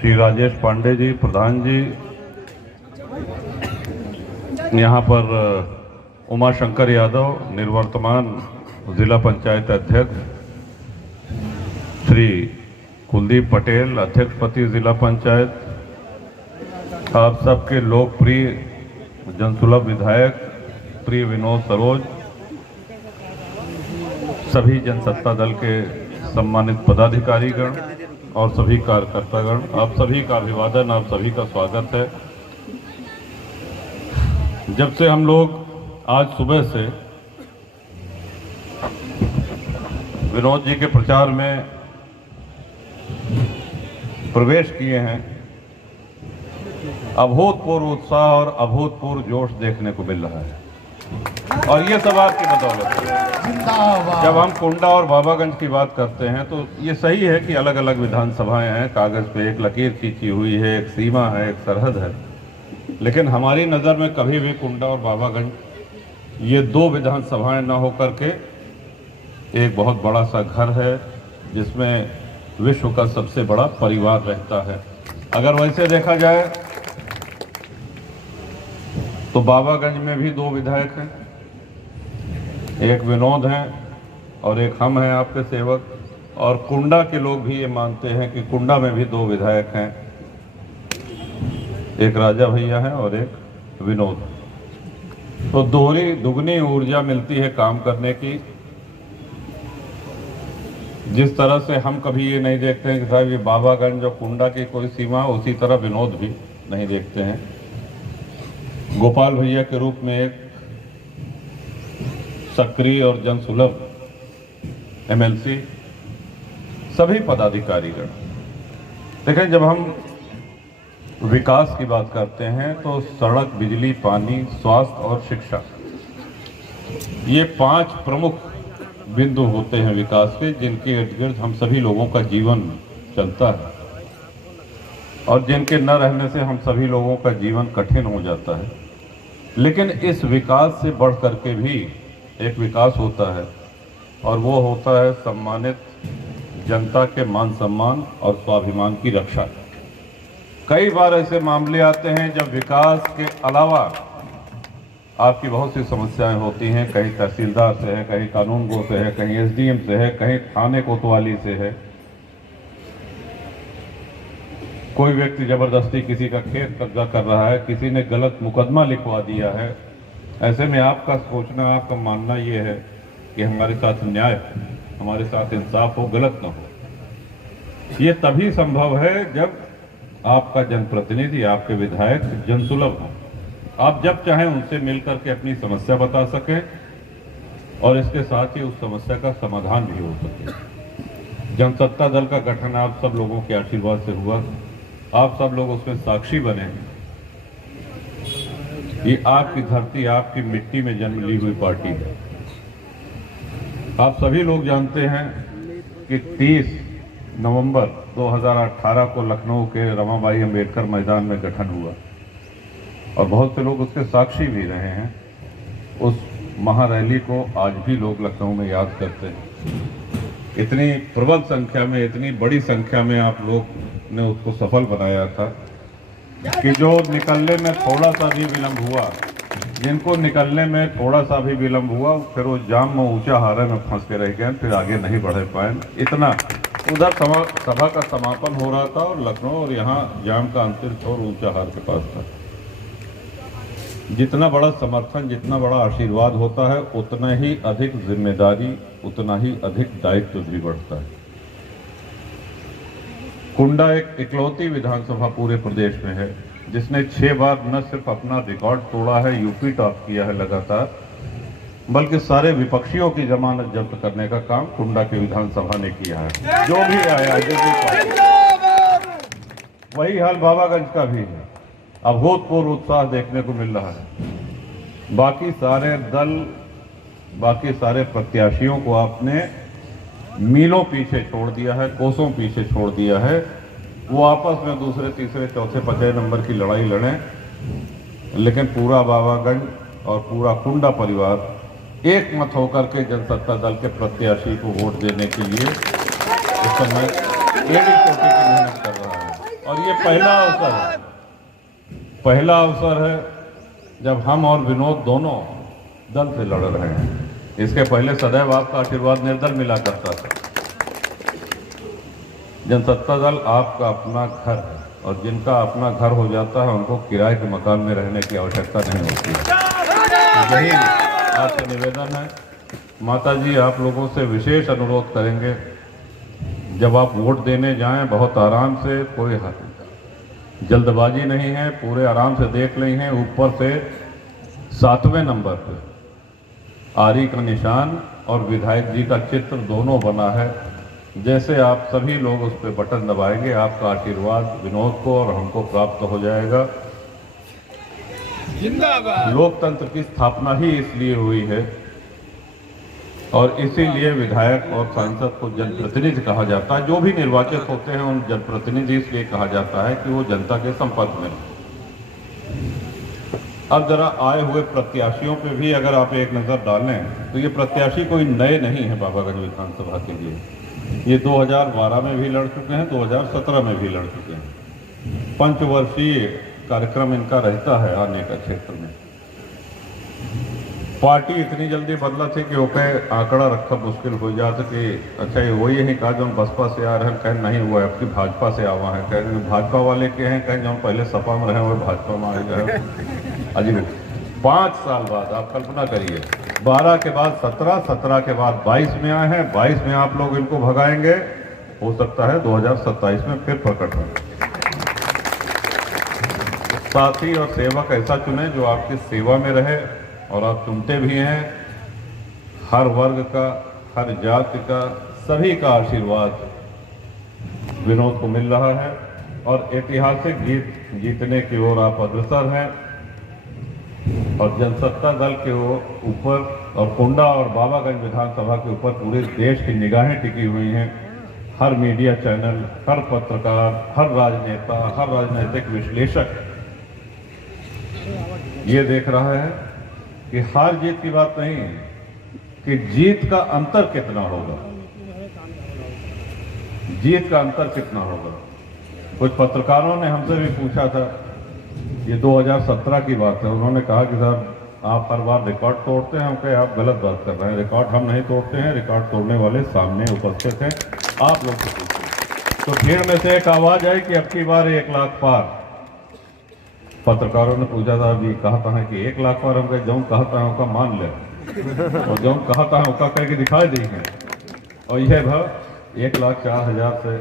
श्री राजेश पांडे जी, प्रधान जी, यहाँ पर उमा शंकर यादव, निर्वर्तमान जिला पंचायत अध्यक्ष, श्री कुलदीप पटेल, अध्यक्षपति जिला पंचायत, आप सबके लोकप्रिय जनसुलभ विधायक प्रिय विनोद सरोज, सभी जनसत्ता दल के सम्मानित पदाधिकारीगण और सभी कार्यकर्तागण, आप सभी का अभिवादन, आप सभी का स्वागत है। जब से हम लोग आज सुबह से विनोद जी के प्रचार में प्रवेश किए हैं, अभूतपूर्व उत्साह और अभूतपूर्व जोश देखने को मिल रहा है और ये सब आपकी बदौलत है। जब हम कुंडा और बाबागंज की बात करते हैं तो ये सही है कि अलग अलग विधानसभाएं हैं, कागज पे एक लकीर खींची हुई है, एक सीमा है, एक सरहद है, लेकिन हमारी नज़र में कभी भी कुंडा और बाबागंज ये दो विधानसभाएं ना होकर के एक बहुत बड़ा सा घर है जिसमें विश्व का सबसे बड़ा परिवार रहता है। अगर वैसे देखा जाए तो बाबागंज में भी दो विधायक हैं, एक विनोद हैं और एक हम हैं आपके सेवक, और कुंडा के लोग भी ये मानते हैं कि कुंडा में भी दो विधायक हैं, एक राजा भैया हैं और एक विनोद। तो दोहरी दुगनी ऊर्जा मिलती है काम करने की। जिस तरह से हम कभी ये नहीं देखते हैं कि साहब ये बाबागंज और कुंडा की कोई सीमा, उसी तरह विनोद भी नहीं देखते हैं। गोपाल भैया के रूप में एक सक्रिय और जनसुलभ एमएलसी, सभी पदाधिकारीगण। देखें, जब हम विकास की बात करते हैं तो सड़क, बिजली, पानी, स्वास्थ्य और शिक्षा, ये 5 प्रमुख बिंदु होते हैं विकास के, जिनके इर्द गिर्द हम सभी लोगों का जीवन चलता है और जिनके न रहने से हम सभी लोगों का जीवन कठिन हो जाता है। लेकिन इस विकास से बढ़ करके भी एक विकास होता है और वो होता है सम्मानित जनता के मान सम्मान और स्वाभिमान की रक्षा। कई बार ऐसे मामले आते हैं जब विकास के अलावा आपकी बहुत सी समस्याएं होती हैं, कहीं तहसीलदार से है, कहीं कानूनगो से है, कहीं एसडीएम से है, कहीं थाने कोतवाली से है, कोई व्यक्ति जबरदस्ती किसी का खेत कब्जा कर रहा है, किसी ने गलत मुकदमा लिखवा दिया है। ऐसे में आपका सोचना, आपका मानना ये है कि हमारे साथ न्याय, हमारे साथ इंसाफ हो, गलत ना हो। ये तभी संभव है जब आपका जनप्रतिनिधि, आपके विधायक जनसुलभ हो। आप जब चाहें उनसे मिलकर के अपनी समस्या बता सकें और इसके साथ ही उस समस्या का समाधान भी हो सके। जनसत्ता दल का गठन आप सब लोगों के आशीर्वाद से हुआ, आप सब लोग उसमें साक्षी बने। ये आपकी धरती, आपकी मिट्टी में जन्म ली हुई पार्टी है। आप सभी लोग जानते हैं कि 30 नवंबर 2018 को लखनऊ के रमाबाई अंबेडकर मैदान में गठन हुआ और बहुत से लोग उसके साक्षी भी रहे हैं। उस महारैली को आज भी लोग लखनऊ में याद करते हैं। इतनी प्रबल संख्या में, इतनी बड़ी संख्या में आप लोग ने उसको सफल बनाया था कि जो निकलने में थोड़ा सा भी विलंब हुआ, जिनको निकलने में थोड़ा सा भी विलंब हुआ, फिर वो जाम में ऊंचा हारे में फंस के रह गए, फिर आगे नहीं बढ़ पाए। इतना उधर सभा का समापन हो रहा था और लखनऊ और यहाँ जाम का अंतिम छोर ऊंचा हार के पास था। जितना बड़ा समर्थन, जितना बड़ा आशीर्वाद होता है, उतना ही अधिक जिम्मेदारी, उतना ही अधिक दायित्व भी बढ़ता है। कुंडा एक इकलौती विधानसभा पूरे प्रदेश में है जिसने 6 बार न सिर्फ अपना रिकॉर्ड तोड़ा है, यूपी टॉप किया है लगातार, बल्कि सारे विपक्षियों की जमानत जब्त करने का काम कुंडा की विधानसभा ने किया है। जो भी आया, वही हाल बाबागंज का भी है। अभूतपूर्व उत्साह देखने को मिल रहा है। बाकी सारे दल, बाकी सारे प्रत्याशियों को आपने मीलों पीछे छोड़ दिया है, कोसों पीछे छोड़ दिया है। वो आपस में दूसरे, तीसरे, चौथे, 5वें नंबर की लड़ाई लड़ें, लेकिन पूरा बाबागंज और पूरा कुंडा परिवार एक मत होकर के जनसत्ता दल के प्रत्याशी को वोट देने के लिए इस समय एड़ी चोटी की मेहनत कर रहा है। और ये पहला अवसर है जब हम और विनोद दोनों दल से लड़ रहे हैं। इसके पहले सदैव आपका आशीर्वाद निर्दल मिला करता था। जनसत्ता दल आपका अपना घर है और जिनका अपना घर हो जाता है उनको किराए के मकान में रहने की आवश्यकता नहीं होती। यही आपसे निवेदन है। माता जी, आप लोगों से विशेष अनुरोध करेंगे, जब आप वोट देने जाएं बहुत आराम से, कोई जल्दबाजी नहीं है, पूरे आराम से देख लें हैं। ऊपर से 7वें नंबर पे आरी का निशान और विधायक जी का चित्र दोनों बना है। जैसे आप सभी लोग उस पर बटन दबाएंगे, आपका आशीर्वाद विनोद को और हमको प्राप्त हो जाएगा। जिंदाबाद। लोकतंत्र की स्थापना ही इसलिए हुई है और इसीलिए विधायक और सांसद को जनप्रतिनिधि कहा जाता है। जो भी निर्वाचित होते हैं उन जनप्रतिनिधि इसलिए कहा जाता है कि वो जनता के संपर्क में। अब जरा आए हुए प्रत्याशियों पे भी अगर आप एक नज़र डालें तो ये प्रत्याशी कोई नए नहीं है बाबागंज विधानसभा के लिए। ये 2012 में भी लड़ चुके हैं, 2017 में भी लड़ चुके हैं। पंचवर्षीय कार्यक्रम इनका रहता है आने का क्षेत्र में। पार्टी इतनी जल्दी बदला थी कि ओके आंकड़ा रखा मुश्किल हो जाता कि अच्छा ये वही है कहा जो बसपा से आ रहे हैं, कहें नहीं हुआ है, अब की भाजपा से आवा है, कहें भाजपा वाले के हैं, कहें जो पहले सपा में रहे हुए भाजपा में आ गए। अजीब 5 साल बाद आप कल्पना करिए, 12 के बाद 17, 17 के बाद 22 में आए हैं, 22 में आप लोग इनको भगाएंगे, हो सकता है 2027 में फिर प्रकट हो। साथी और सेवक ऐसा चुने जो आपकी सेवा में रहे और आप चुनते भी हैं। हर वर्ग का, हर जाति का, सभी का आशीर्वाद विनोद को मिल रहा है और ऐतिहासिक जीतने की ओर आप अग्रसर हैं। और जनसत्ता दल के ऊपर और कुंडा और बाबागंज विधानसभा के ऊपर पूरे देश की निगाहें टिकी हुई हैं। हर मीडिया चैनल, हर पत्रकार, हर राजनेता, हर राजनीतिक विश्लेषक ये देख रहा है कि हार जीत की बात नहीं है कि जीत का अंतर कितना होगा, जीत का अंतर कितना होगा। कुछ पत्रकारों ने हमसे भी पूछा था, ये 2017 की बात है, उन्होंने कहा कि साहब आप हर बार रिकॉर्ड तोड़ते हैं, कि आप गलत बात कर रहे हैं, रिकॉर्ड हम नहीं तोड़ते हैं, रिकॉर्ड तोड़ने वाले सामने उपस्थित हैं, आप लोग से पूछिए। तो भीड़ में से एक आवाज आई कि अब की बार 1 लाख पार। पत्रकारों ने पूछा था अभी कहता है कि 1 लाख पार, हम कहे जो कहता है उसका मान ले और जो कहता है उसका कह के दिखाई दी है। और यह भाव 1,04,000 से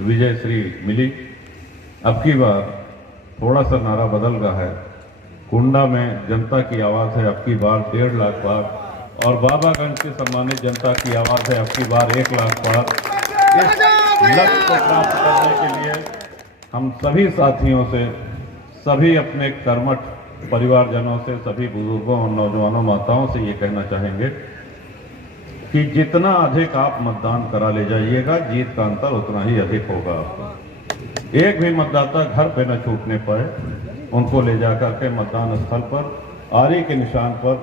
विजय श्री मिली। अब की बार थोड़ा सा नारा बदल रहा है, कुंडा में जनता की आवाज़ है अब की बार 1.5 लाख पार और बाबागंज से सम्मानित जनता की आवाज़ है अब की बार 1 लाख पार। इस लक्ष्य को प्राप्त करने के लिए हम सभी साथियों से, सभी अपने कर्मठ परिवारजनों से, सभी बुजुर्गों और नौजवानों माताओं से ये कहना चाहेंगे कि जितना अधिक आप मतदान करा ले जाइएगा, जीत का अंतर उतना ही अधिक होगा आपका। एक भी मतदाता घर पे न छूटने पाए, उनको ले जाकर के मतदान स्थल पर आरी के निशान पर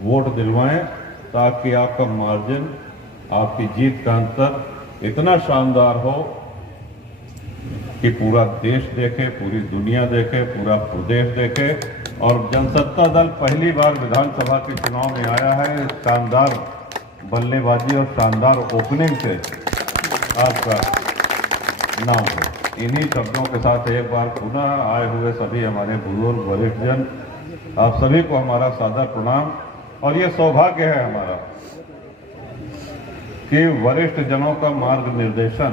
वोट दिलवाएं ताकि आपका मार्जिन, आपकी जीत का अंतर इतना शानदार हो कि पूरा देश देखे, पूरी दुनिया देखे, पूरा प्रदेश देखे। और जनसत्ता दल पहली बार विधानसभा के चुनाव में आया है, शानदार बल्लेबाजी और शानदार ओपनिंग से आज का नाम है। इन्हीं शब्दों के साथ एक बार पुनः आए हुए सभी हमारे बुजुर्ग वरिष्ठजन, आप सभी को हमारा सादर प्रणाम। और ये सौभाग्य है हमारा कि वरिष्ठ जनों का मार्ग निर्देशन,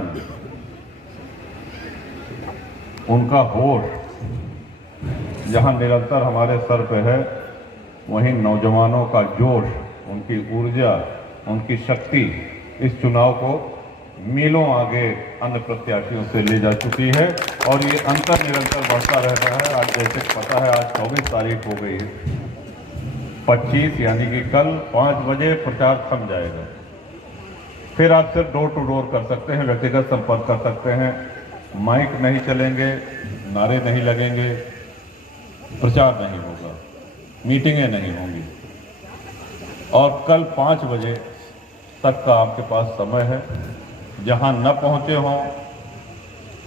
उनका होश जहां निरंतर हमारे सर पे है, वहीं नौजवानों का जोश, उनकी ऊर्जा, उनकी शक्ति इस चुनाव को मीलों आगे अन्य प्रत्याशियों से ले जा चुकी है और ये अंतर निरंतर बढ़ता रहता है। आज जैसे पता है आज 24 तारीख हो गई है, 25 यानी कि कल 5 बजे प्रचार थम जाएगा। फिर आप सिर्फ डोर टू डोर कर सकते हैं, व्यक्तिगत संपर्क कर सकते हैं, माइक नहीं चलेंगे, नारे नहीं लगेंगे, प्रचार नहीं होगा, मीटिंगें नहीं होंगी। और कल 5 बजे तक का आपके पास समय है। जहां न पहुंचे हों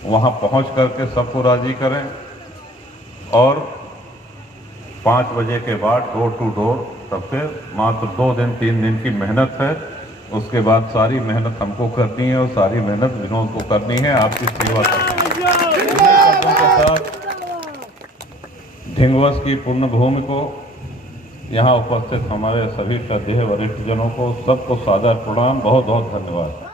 वहाँ पहुँच करके सबको राजी करें और 5 बजे के बाद डोर टू डोर। तब फिर मात्र 2 दिन 3 दिन की मेहनत है, उसके बाद सारी मेहनत हमको करनी है और सारी मेहनत विनोद को करनी है, आपकी सेवा करनी है। के साथ ढिंगवस की पुण्य भूमि को, यहाँ उपस्थित हमारे सभी श्रद्धेय वरिष्ठ जनों को सबको सादर प्रणाम, बहुत बहुत धन्यवाद।